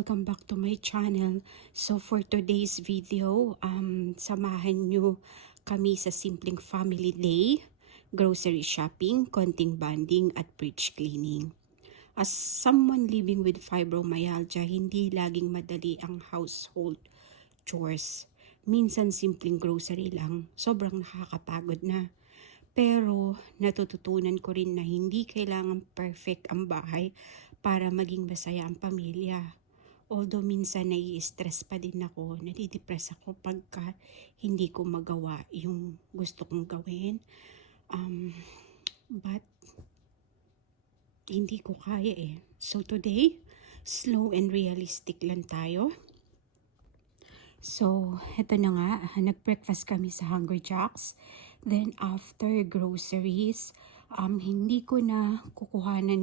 welcome back to my channel. So for today's video, samahan nyo kami sa simpleng family day, grocery shopping, konting bonding at fridge cleaning. As someone living with fibromyalgia, hindi laging madali ang household chores. Minsan simpleng grocery lang, sobrang nakakapagod na. Pero natututunan ko rin na hindi kailangan perfect ang bahay para maging masaya ang pamilya. Although minsan nai-stress pa din ako, nadidepress ako pagka hindi ko magawa yung gusto kong gawin. But hindi ko kaya eh. So today, slow and realistic lang tayo. So, eto na nga, nag-breakfast kami sa Hungry Jack's. Then, after groceries, hindi ko na kukuhanan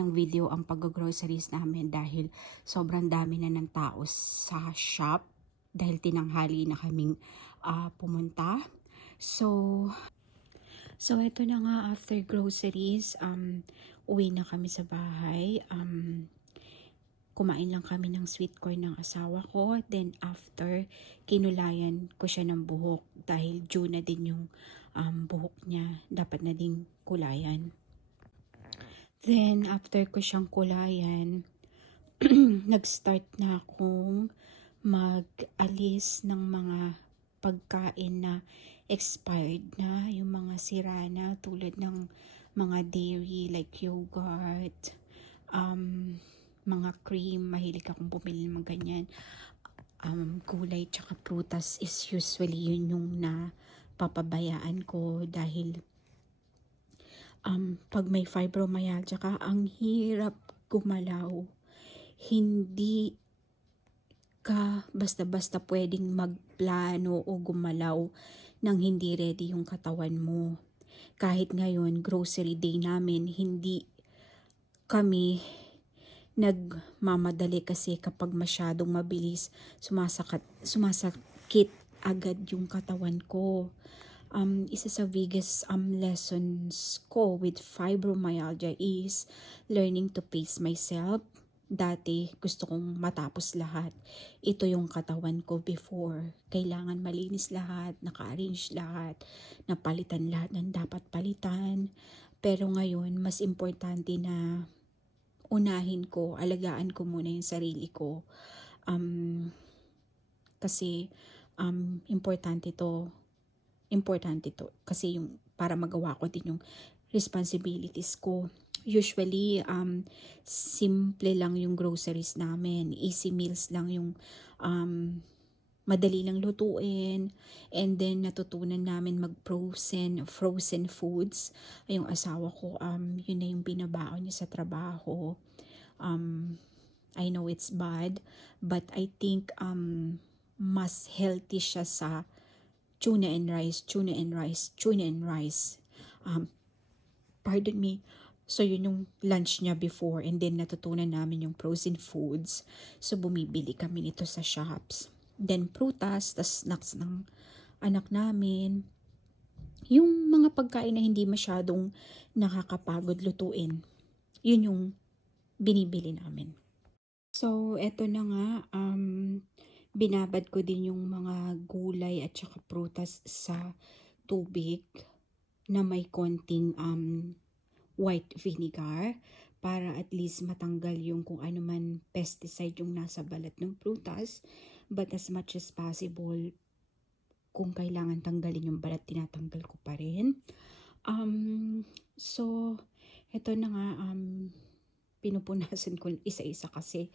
ng video ang pag-groceries namin dahil sobrang dami na ng tao sa shop dahil tinanghali na kaming pumunta. So, eto na nga, after groceries, uwi na kami sa bahay. Kumain lang kami ng sweet corn ng asawa ko. Then after, kinulayan ko siya ng buhok dahil due na din yung buhok niya. Dapat na din kulayan. Then after ko siyang kulayan, nag-start na akong mag-alis ng mga pagkain na expired na. Yung mga sira na tulad ng mga dairy like yogurt, mga cream, mahilig akong bumili ng mga ganyan. Gulay tsaka prutas is usually yun yung napapabayaan ko dahil pag may fibromyalgia ka, ang hirap gumalaw. Hindi ka basta-basta pwedeng magplano o gumalaw nang hindi ready yung katawan mo. Kahit ngayon, grocery day namin, hindi kami nagmamadali kasi kapag masyadong mabilis, sumasakit agad yung katawan ko. Isa sa biggest lessons ko with fibromyalgia is learning to pace myself. Dati gusto kong matapos lahat. Ito yung katawan ko before. Kailangan malinis lahat, naka-arrange lahat, napalitan lahat ng dapat palitan. Pero ngayon, mas importante na unahin ko, alagaan ko muna yung sarili ko. Kasi importante to kasi yung para magawa ko din yung responsibilities ko. Usually simple lang yung groceries namin, easy meals lang yung madali lang lutuin, and then natutunan namin frozen foods. Yung asawa ko, yun na yung binabaon niya sa trabaho. I know it's bad, but I think mas healthy siya sa tuna and rice. Pardon me. So yun yung lunch niya before, and then natutunan namin yung frozen foods. So bumibili kami nito sa shops. Then prutas, tas snacks ng anak namin. Yung mga pagkain na hindi masyadong nakakapagod lutuin, yun yung binibili namin. So eto na nga, binabad ko din yung mga gulay at saka prutas sa tubig na may konting white vinegar para at least matanggal yung kung ano man pesticide yung nasa balat ng prutas. But as much as possible, kung kailangan tanggalin yung balat, tinatanggal ko pa rin. So eto na nga, pinupunasan ko isa-isa kasi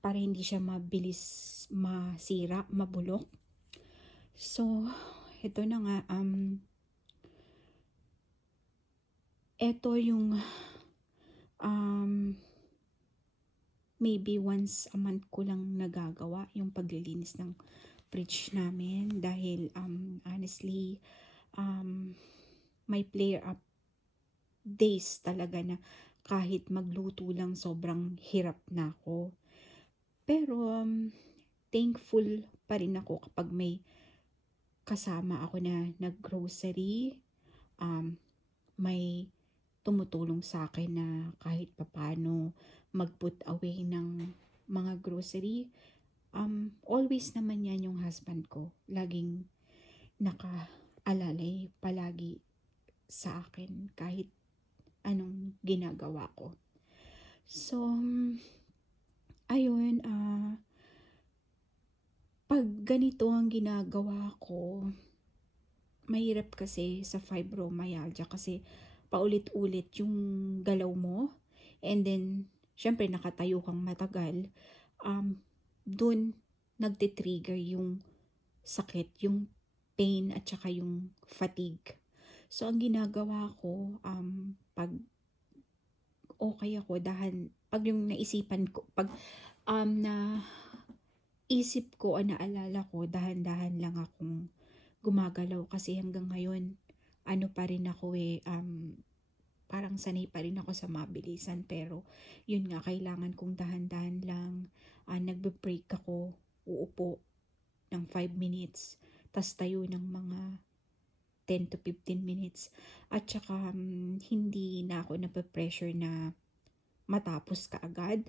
para hindi siya mabilis masira, mabulok. So, ito na nga, ito yung maybe once a month ko lang nagagawa yung paglilinis ng fridge namin dahil honestly, may flare up days talaga na kahit magluto lang sobrang hirap na ako. Pero thankful pa rin ako kapag may kasama ako na nag-grocery, may tumutulong sa akin na kahit papaano mag-put away ng mga grocery. Always naman yan yung husband ko. Laging nakaalalay palagi sa akin kahit anong ginagawa ko. So, ayun, pag ganito ang ginagawa ko, mahirap kasi sa fibromyalgia kasi paulit-ulit yung galaw mo, and then syempre nakatayo kang matagal, dun nagte-trigger yung sakit, yung pain at saka yung fatigue. So ang ginagawa ko, pag okay ako, pag yung naisipan ko, pag na isip ko o naalala ko, dahan-dahan lang akong gumagalaw kasi hanggang ngayon, ano pa rin ako parang sanay pa rin ako sa mabilisan, pero yun nga, kailangan kong dahan-dahan lang. Nagbe-break ako, uupo ng 5 minutes, tas tayo ng mga 10 to 15 minutes. At saka hindi na ako nape-pressure na matapos kaagad.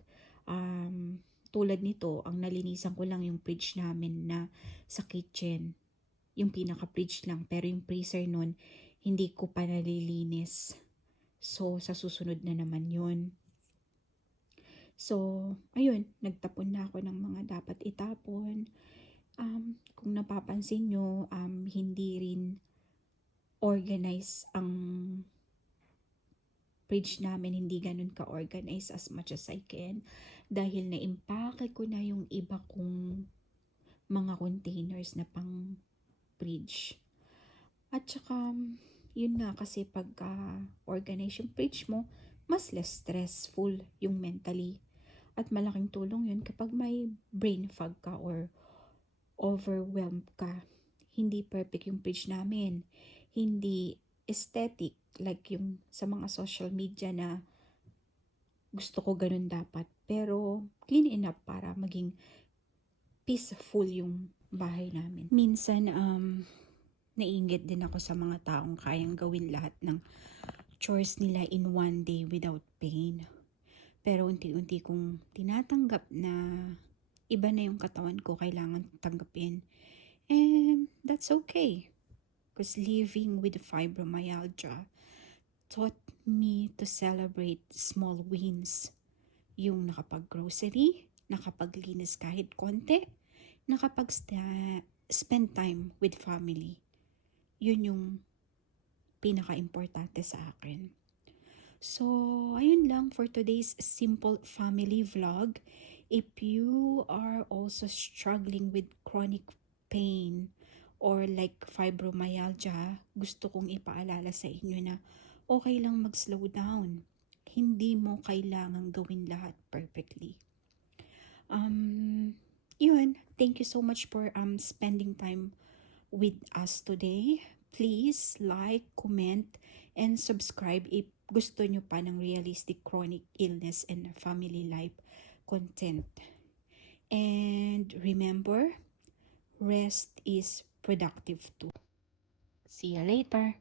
Tulad nito, ang nalinisan ko lang yung fridge namin na sa kitchen. Yung pinaka-fridge lang, pero yung freezer nun, hindi ko pa nalilinis. So, sa susunod na naman yun. So, ayun, nagtapon na ako ng mga dapat itapon. Kung napapansin nyo, hindi rin organize ang fridge namin, hindi ganun ka-organize as much as I can. Dahil na-impake ko na yung iba kong mga containers na pang fridge. At saka, yun nga kasi pagka organize yung fridge mo, mas less stressful yung mentally. At malaking tulong yun kapag may brain fog ka or overwhelmed ka. Hindi perfect yung fridge namin. Hindi aesthetic like yung sa mga social media na gusto ko ganun dapat. Pero clean enough para maging peaceful yung bahay namin. Minsan, naiinggit din ako sa mga taong kayang gawin lahat ng chores nila in one day without pain. Pero unti-unti kong tinatanggap na iba na yung katawan ko, kailangan tanggapin. And that's okay. Because living with fibromyalgia taught me to celebrate small wins. Yung nakapag-grocery, nakapaglinis kahit konti, nakapag-spend time with family. Yun yung pinaka-importante sa akin. So, ayun lang for today's simple family vlog. If you are also struggling with chronic pain or like fibromyalgia, gusto kong ipaalala sa inyo na okay lang mag-slow down. Hindi mo kailangang gawin lahat perfectly. Yun, thank you so much for spending time with us today. Please like, comment, and subscribe if gusto nyo pa ng realistic chronic illness and family life content. And remember, rest is productive too. See you later.